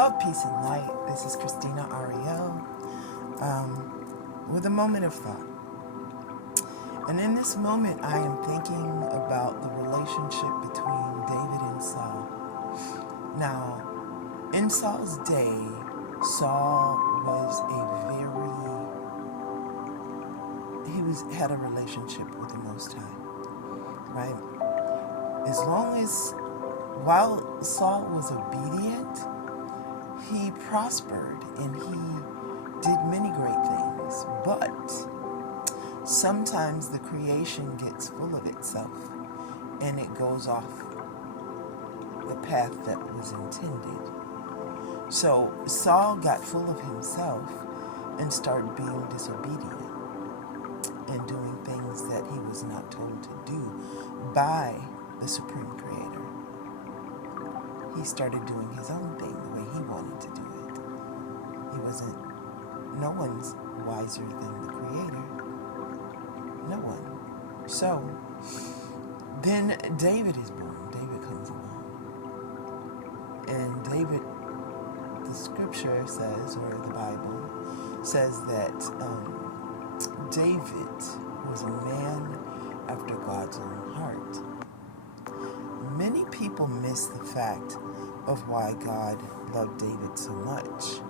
Love, peace, and light. This is Christina Ariel with a moment of thought. And in this moment, I am thinking about the relationship between David and Saul. Now, in Saul's day, Saul was had a relationship with the Most High, right? While Saul was obedient, he prospered and he did many great things. But sometimes the creation gets full of itself and it goes off the path that was intended. So Saul got full of himself and started being disobedient and doing things that he was not told to do by the Supreme Creator. He started doing his own thing the way he wanted to do it. No one's wiser than the Creator. No one. So, then David is born. David comes along. And David, the scripture says, or the Bible says that David was a man after God's own heart. Many people miss the fact of why God loved David so much.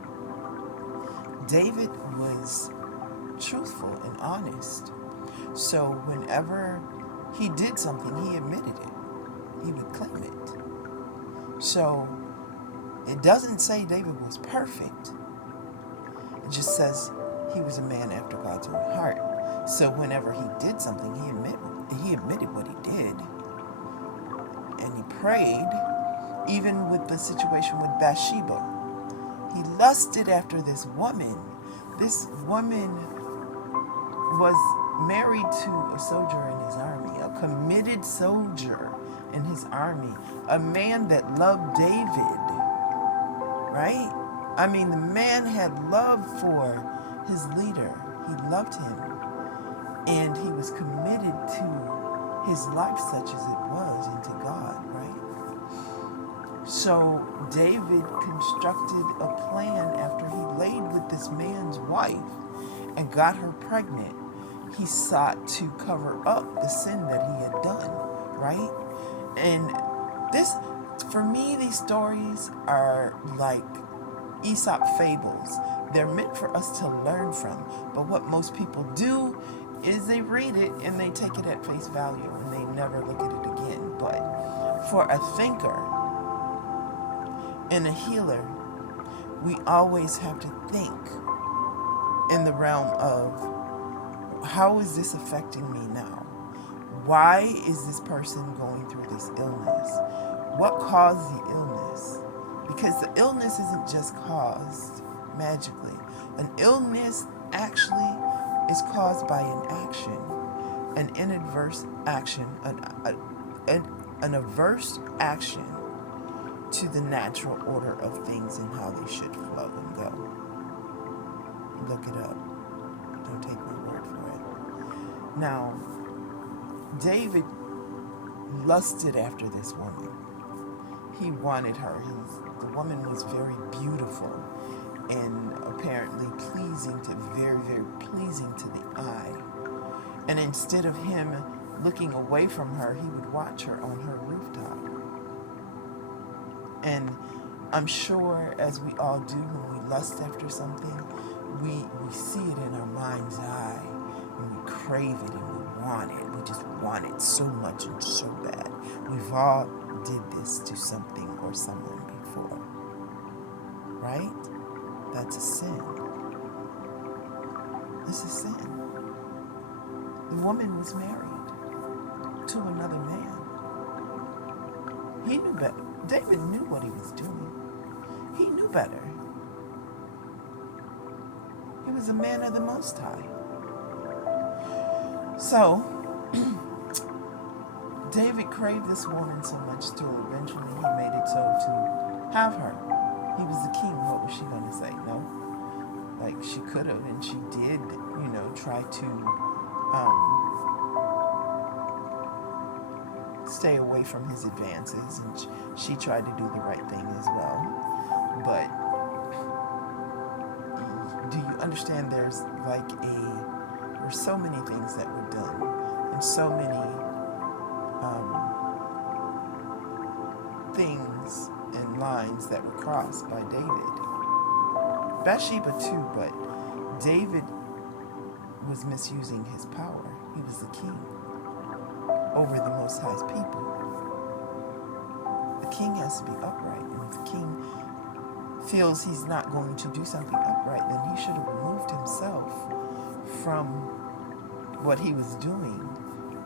David was truthful and honest. So whenever he did something, he admitted it. He would claim it. So it doesn't say David was perfect. It just says he was a man after God's own heart. So whenever he did something, he admitted what he did. And he prayed, even with the situation with Bathsheba. He lusted after this woman. This woman was married to a soldier in his army, a committed soldier in his army, a man that loved David, right? I mean, the man had love for his leader. He loved him. And he was committed to his life, such as it was, and to God, right? So David constructed a plan after he laid with this man's wife and got her pregnant. He sought to cover up the sin that he had done, right? And this, for me, these stories are like Aesop fables. They're meant for us to learn from. But what most people do is they read it and they take it at face value and they never look at it again. But for a thinker and a healer, we always have to think in the realm of, how is this affecting me now? Why is this person going through this illness? What caused the illness? Because the illness isn't just caused magically. An illness actually is caused by an action, an inadverse action, an adverse action to the natural order of things and how they should flow and go. Look it up. Don't take my word for it. Now, David lusted after this woman. He wanted her. The woman was very beautiful and apparently very, very pleasing to the eye. And instead of him looking away from her, he would watch her on her rooftop. And I'm sure, as we all do when we lust after something, we see it in our mind's eye, and we crave it and we want it. We just want it so much and so bad. We've all did this to something or someone before, right? That's a sin. This is sin. The woman was married to another man. He knew better. David knew what he was doing. He knew better. He was a man of the Most High. So, David craved this woman so much till eventually he made it so to have her. He was the king. What was she going to say? No. Like, she could have, and she did, try to stay away from his advances, and she tried to do the right thing as well. But do you understand there's so many things that were done and so many things and lines that were crossed by David. Bathsheba too, but David was misusing his power. He was the king over the Most High's people. The king has to be upright, and if the king feels he's not going to do something upright, then he should have removed himself from what he was doing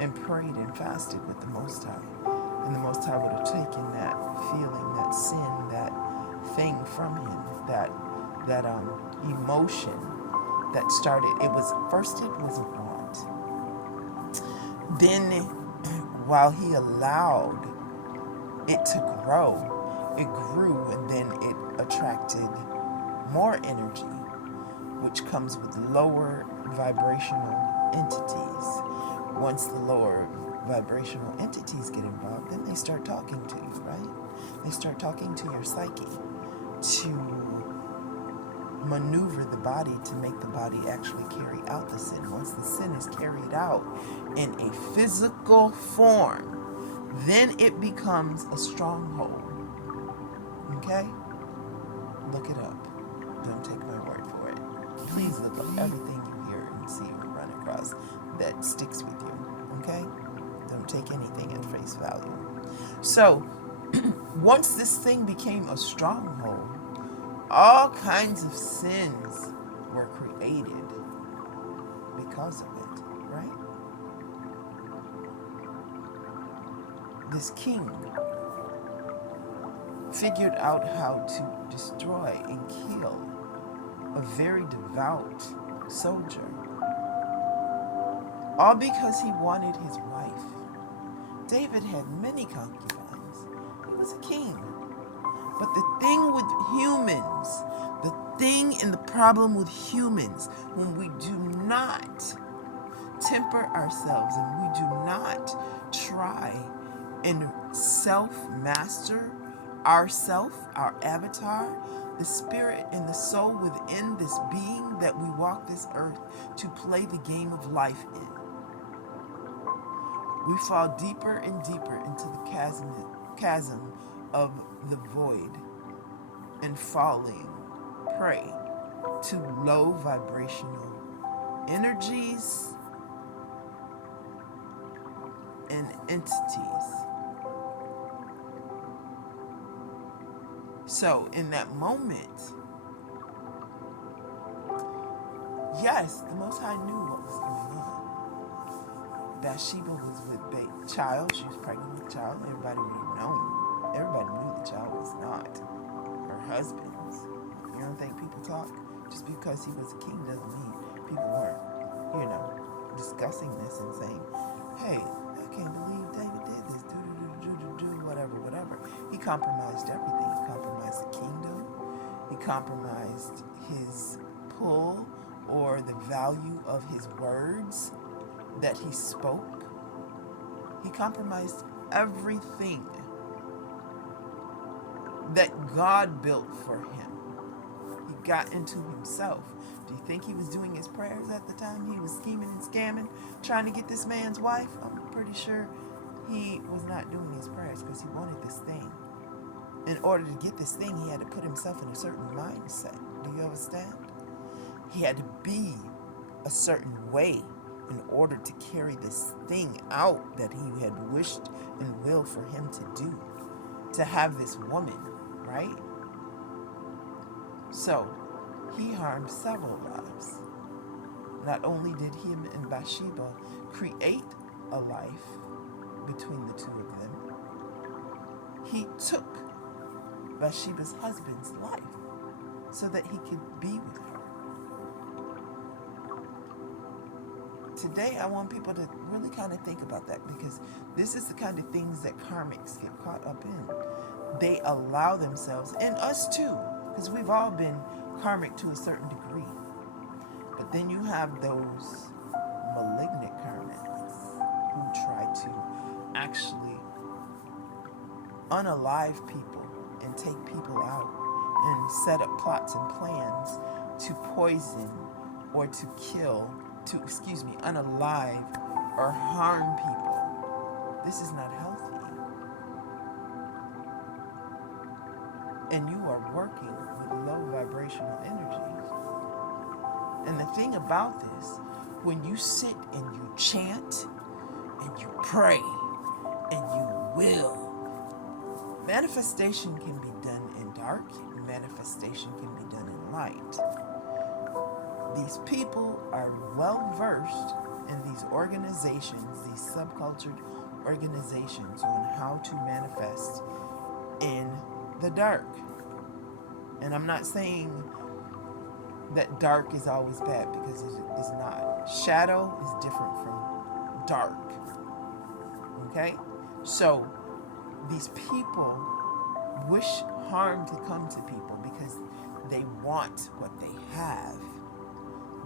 and prayed and fasted with the Most High. And the Most High would have taken that feeling, that sin, that thing from him, that emotion that started. First it was a want. Then while he allowed it to grow, it grew, and then it attracted more energy, which comes with lower vibrational entities. Once the lower vibrational entities get involved, then they start talking to you, right? They start talking to your psyche to maneuver the body to make the body actually carry out the sin. Once the sin is carried out in a physical form, then it becomes a stronghold. Okay? Look it up. Don't take my word for it. Please look up everything you hear and see or run across that sticks with you. Okay? Don't take anything at face value. So, once this thing became a stronghold, all kinds of sins were created because of it, right? This king figured out how to destroy and kill a very devout soldier, all because he wanted his wife. David had many concubines. He was a king. But the thing with humans, the thing and the problem with humans, when we do not temper ourselves and we do not try and self-master ourself, our avatar, the spirit and the soul within this being that we walk this earth to play the game of life in, we fall deeper and deeper into the chasm of the void and falling prey to low vibrational energies and entities. So in that moment, yes, the Most High knew what was going on. Bathsheba was with child. She was pregnant with child. Everybody would have known. Everybody knew the child was not her husband's. You don't think people talk? Just because he was a king doesn't mean people weren't, discussing this and saying, hey, I can't believe David did this. Whatever. He compromised everything. He compromised the kingdom. He compromised his pull or the value of his words that he spoke. He compromised everything that God built for him. He got into himself. Do you think he was doing his prayers at the time he was scheming and scamming, trying to get this man's wife? I'm pretty sure he was not doing his prayers because he wanted this thing. In order to get this thing, he had to put himself in a certain mindset. Do you understand? He had to be a certain way in order to carry this thing out that he had wished and willed for him to do, to have this woman, right? So, he harmed several lives. Not only did him and Bathsheba create a life between the two of them, he took Bathsheba's husband's life so that he could be with her. Today, I want people to really kind of think about that, because this is the kind of things that karmics get caught up in. They allow themselves, and us too, because we've all been karmic to a certain degree. But then you have those malignant karmics who try to actually unalive people and take people out and set up plots and plans to poison or to kill, unalive or harm people. This is not healthy. And you are working with low vibrational energies. And the thing about this, when you sit and you chant and you pray and you will, manifestation can be done in dark, manifestation can be done in light. These people are well versed in these organizations, these subcultured organizations, on how to manifest in the dark. And I'm not saying that dark is always bad, because it is not. Shadow is different from dark. Okay? So these people wish harm to come to people because they want what they have.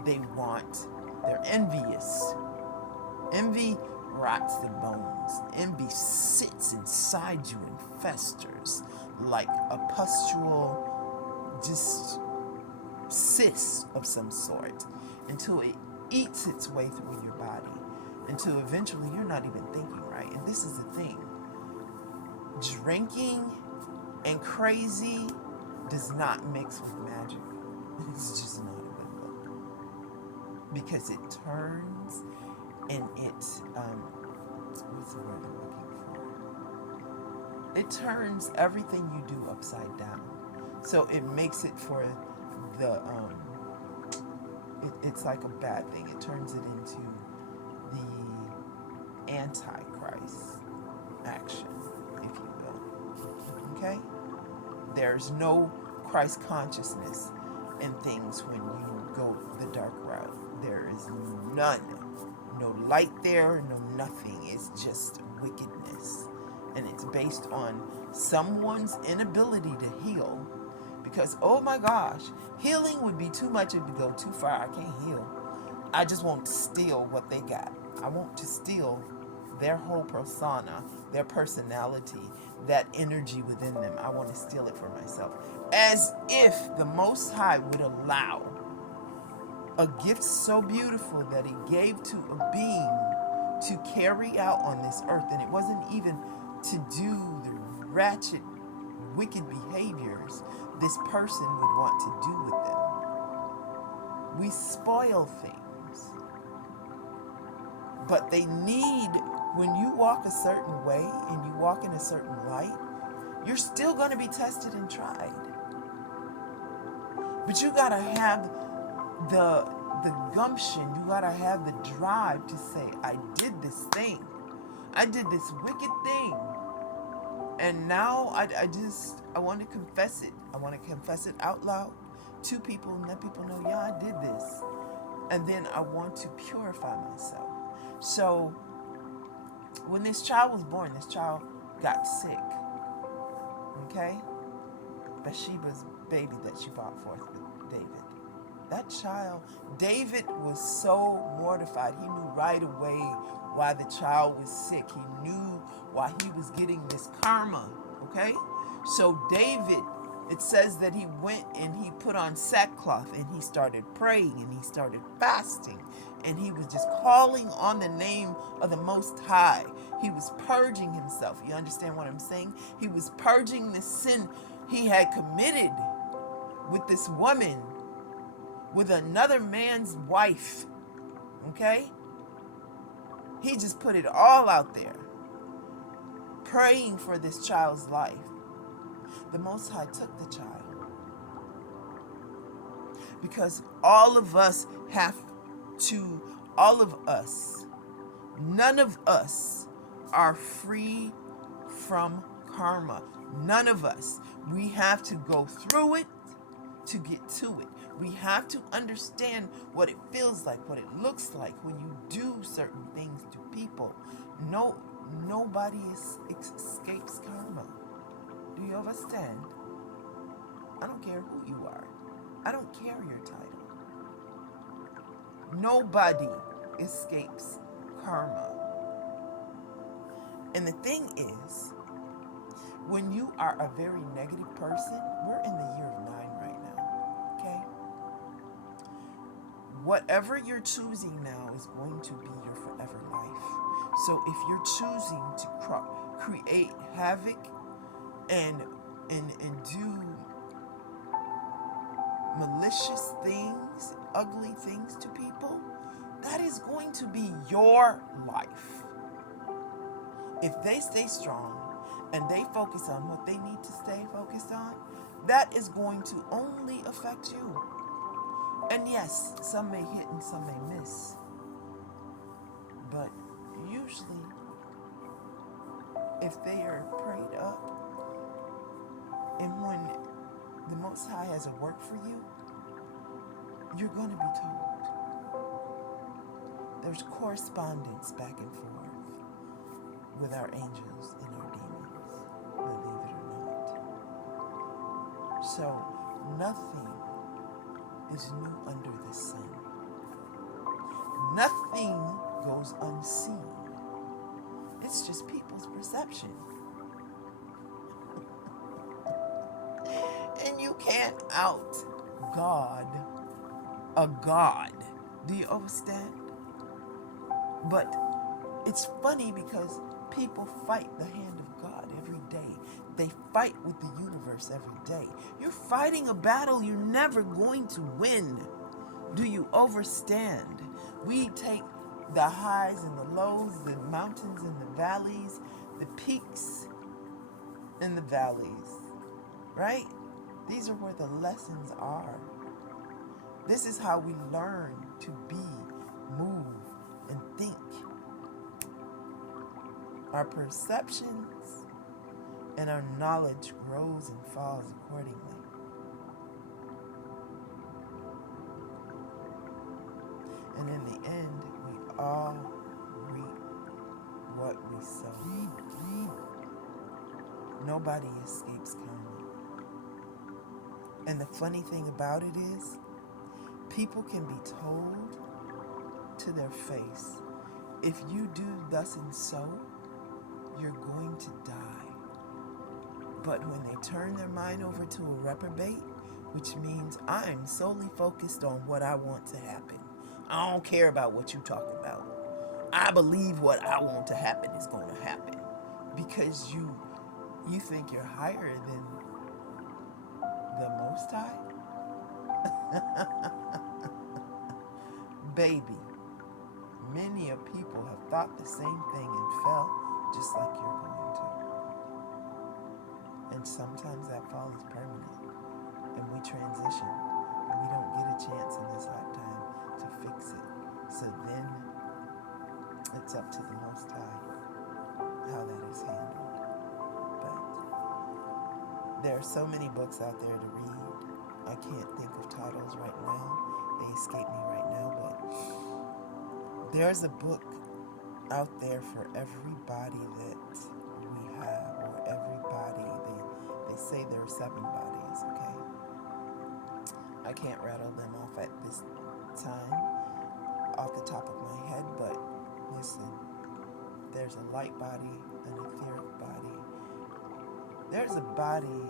They're envious. Envy rots the bones. Envy sits inside you and festers like a pustule, just cyst of some sort, until it eats its way through your body, until eventually you're not even thinking right. And this is the thing. Drinking and crazy does not mix with magic. It's just not a good look. Because it turns and what's the word I'm looking for? It turns everything you do upside down. So it makes it for the, it's like a bad thing. It turns it into the Antichrist action, if you will. Okay? There's no Christ consciousness in things when you go the dark route. There is none. No light there, no nothing. It's just wickedness. And it's based on someone's inability to heal. Because, oh my gosh, healing would be too much if you go too far. I can't heal. I just want to steal what they got. I want to steal their whole persona, their personality, that energy within them. I want to steal it for myself. As if the Most High would allow a gift so beautiful that he gave to a being to carry out on this earth. And it wasn't even to do the ratchet, wicked behaviors this person would want to do with them. We spoil things. But they need, when you walk a certain way and you walk in a certain light, you're still going to be tested and tried. But you got to have the gumption, you got to have the drive to say, I did this thing. I did this wicked thing. And now I want to confess it. I want to confess it out loud to people and let people know, yeah, I did this. And then I want to purify myself. So when this child was born, this child got sick. Okay? Bathsheba's baby that she brought forth with David. That child, David was so mortified. He knew right away why the child was sick. He knew why he was getting this karma. Okay? So David, it says that he went and he put on sackcloth and he started praying and he started fasting and he was just calling on the name of the Most High. He was purging himself. You understand what I'm saying? He was purging the sin he had committed with this woman, with another man's wife. Okay? He just put it all out there, praying for this child's life. The Most High took the child. Because all of us, none of us are free from karma. None of us. We have to go through it to get to it. We have to understand what it feels like, what it looks like when you do certain things to people. Nobody escapes karma. Do you understand? I don't care who you are. I don't care your title. Nobody escapes karma. And the thing is, When you are a very negative person, we're in the year of 9 right now, okay? Whatever you're choosing now is going to be your forever life. So if you're choosing to create havoc and do malicious things, ugly things to people, that is going to be your life. If they stay strong and they focus on what they need to stay focused on, that is going to only affect you. And yes, some may hit and some may miss. But usually, if they are prayed up, and when the Most High has a work for you, you're going to be told. There's correspondence back and forth with our angels and our demons, believe it or not. So, nothing is new under the sun. Nothing goes unseen. It's just people's perception. And you can't out God a God. Do you understand? But it's funny because people fight the hand of God every day. They fight with the universe every day. You're fighting a battle you're never going to win. Do you understand? We take the highs and the lows, the mountains and the valleys, the peaks and the valleys, right? These are where the lessons are. This is how we learn to be, move, and think. Our perceptions and our knowledge grows and falls accordingly. And in the end, we all reap what we sow. Nobody escapes karma. And the funny thing about it is, people can be told to their face, if you do thus and so, you're going to die. But when they turn their mind over to a reprobate, which means I'm solely focused on what I want to happen. I don't care about what you talk about. I believe what I want to happen is going to happen. Because you think you're higher than the Most High? Baby, many of people have thought the same thing and fell just like you're going to. And sometimes that fall is permanent. And we transition. And we don't get a chance in this lifetime to fix it. So then it's up to the Most High how that is handled. But there are so many books out there to read. I can't think of titles right now. They escape me right now, but there's a book out there for everybody that we have, or everybody. They say there are 7 bodies, okay? I can't rattle them off at this time off the top of my head, but listen, there's a light body, an etheric body. There's a body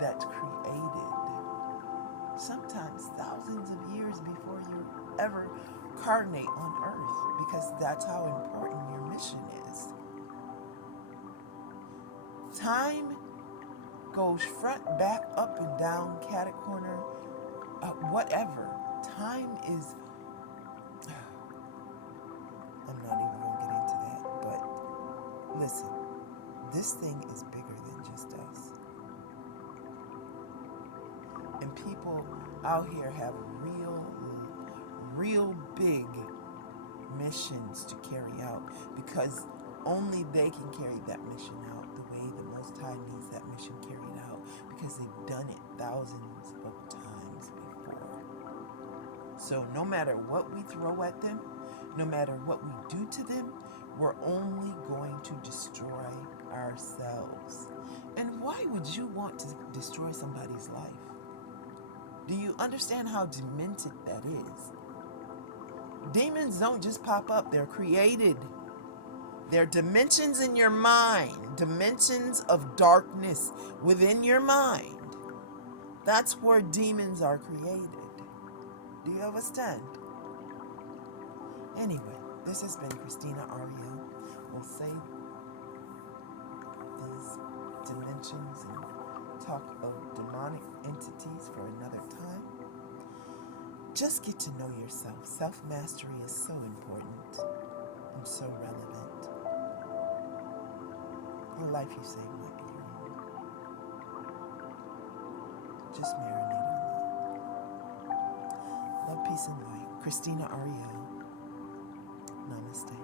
that's created sometimes thousands of years before you ever incarnate on earth, because that's how important your mission is. Time goes front, back, up and down, cat corner, whatever. Time is, I'm not even going to get into that, but listen, this thing is bigger than just us. And people out here have real big missions to carry out, because only they can carry that mission out the way the Most High needs that mission carried out, because they've done it thousands of times before. So no matter what we throw at them, no matter what we do to them, we're only going to destroy ourselves. And why would you want to destroy somebody's life? Do you understand how demented that is? Demons don't just pop up, they're created. There are dimensions in your mind, dimensions of darkness within your mind. That's where demons are created. Do you understand? Anyway, this has been Christina Ariel. We'll save these dimensions and talk of demonic entities for another time. Just get to know yourself. Self-mastery is so important and so relevant. The life you save might be your own. Just marinate on that. Love, peace, and light. Christina Ariel. Namaste.